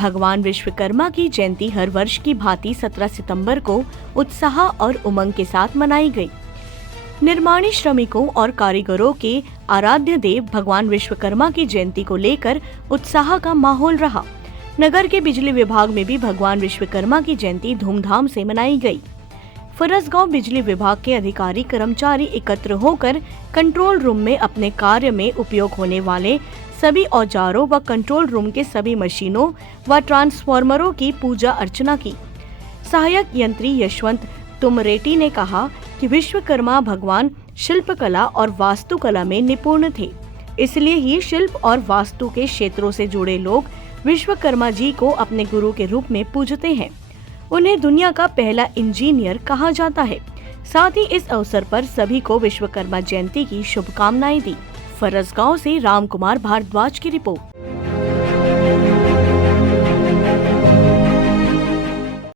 भगवान विश्वकर्मा की जयंती हर वर्ष की भांति 17 सितंबर को उत्साह और उमंग के साथ मनाई गई। निर्माणी श्रमिकों और कारीगरों के आराध्य देव भगवान विश्वकर्मा की जयंती को लेकर उत्साह का माहौल रहा। नगर के बिजली विभाग में भी भगवान विश्वकर्मा की जयंती धूमधाम से मनाई गई। फरसगांव बिजली विभाग के अधिकारी कर्मचारी एकत्र होकर कंट्रोल रूम में अपने कार्य में उपयोग होने वाले सभी औजारों व कंट्रोल रूम के सभी मशीनों व ट्रांसफार्मरों की पूजा अर्चना की। सहायक यंत्री यशवंत तुमरेटी ने कहा कि विश्वकर्मा भगवान शिल्पकला और वास्तुकला में निपुण थे, इसलिए ही शिल्प और वास्तु के क्षेत्रों से जुड़े लोग विश्वकर्मा जी को अपने गुरु के रूप में पूजते हैं। उन्हें दुनिया का पहला इंजीनियर कहा जाता है। साथ ही इस अवसर पर सभी को विश्वकर्मा जयंती की शुभकामनाएं दी। फरसगांव से रामकुमार भारद्वाज की रिपोर्ट।